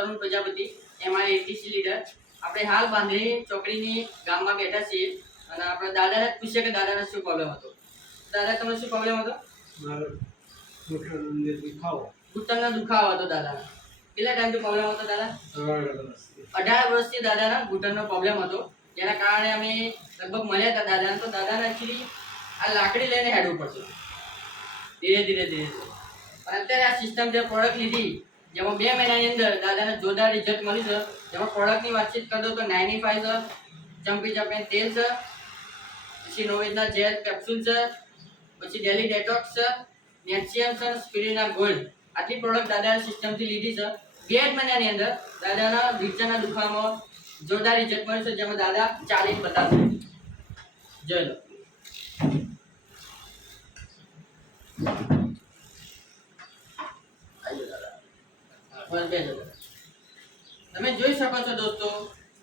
તરુણ પ્રજાપતિ એમાં ATC leader. આપણે હાલ બાંધણી ચોકડીની ગામમાં બેઠા છીએ અને આપણે દાદાને પૂછીએ કે દાદાને શું પ્રોબ્લેમ હતો। દાદા તમને શું પ્રોબ્લેમ હતો? મારો ઘૂંટણનો દુખાવો હતો દાદાને। કેટલા ટાઈમથી પ્રોબ્લેમ હતો દાદા? 18 વર્ષથી દાદાના ઘૂંટણનો પ્રોબ્લેમ હતો, જેના કારણે અમે લગભગ મળ્યા હતા દાદાને। તો દાદાને એકચ્યુઅલી આ લાકડી લઈને હેડવું પડતું ધીરે ધીરે ધીરે ધીરે। પણ અત્યારે આ સિસ્ટમ જે પ્રોડક્ટ લીધી, જેમાં 2 મહિનાની અંદર દાદાને જોરદાર રિઝલ્ટ મળ્યું છે। જેમાં પ્રોડક્ટની વાતચીત કરી દઉં તો 95 છે, ચંપી ચંપી તેલ છે, પછી નોવેદના જેલ કેપ્સ્યુલ છે, પછી ડેલી ડેટોક્સ છે, નેચિયમ છે, સ્પિરુલિના ગોલ્ડ। આટલી પ્રોડક્ટ દાદાની સિસ્ટમથી લીધી છે। 2 જ મહિનાની અંદર દાદાના ઘૂંટણના દુખાવામાં જોરદાર રિઝલ્ટ મળ્યું છે, જેમાં દાદા ચાલીને બતાવશે। જોઈ લો। તમે જોઈ શકો છો દોસ્તો,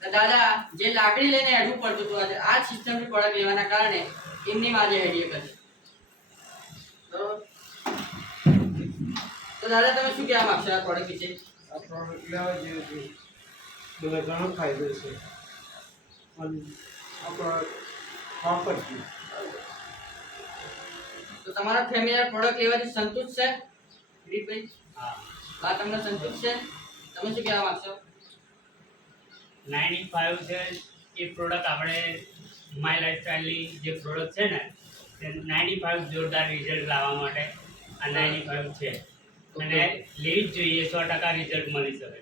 દાદા જે લાકડી લઈને હેડવું પડતું હતું, આજે આ સિસ્ટમની પ્રોડક્ટ લેવાના કારણે એમની આજે હેડીએ કરે। તો દાદા તમે શું કહેવા માંગશો આ પ્રોડક્ટ વિશે? આ પ્રોડક્ટ લેવા જેવું છે, મને ઘણો ફાયદો છે અને આ પ્રોડક્ટ વાપરજો। તો તમારા ફેમિલી પ્રોડક્ટ લેવાથી સંતુષ્ટ છે કિરીટભાઈ? હા, તમને સંતુષ્ટ છે? તમે શું કહેવા માંગશો? 95 છે એ પ્રોડક્ટ આપણે માય લાઈફસ્ટાઈલની જે પ્રોડક્ટ છે ને, તે 95 જોરદાર રિઝલ્ટ લાવવા માટે આ 95 છે અને લેવી જ જોઈએ। 100% રિઝલ્ટ મળી શકે।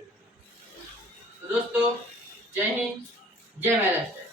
તો દોસ્તો, જય હિન્દ, જય મહારાષ્ટ્ર।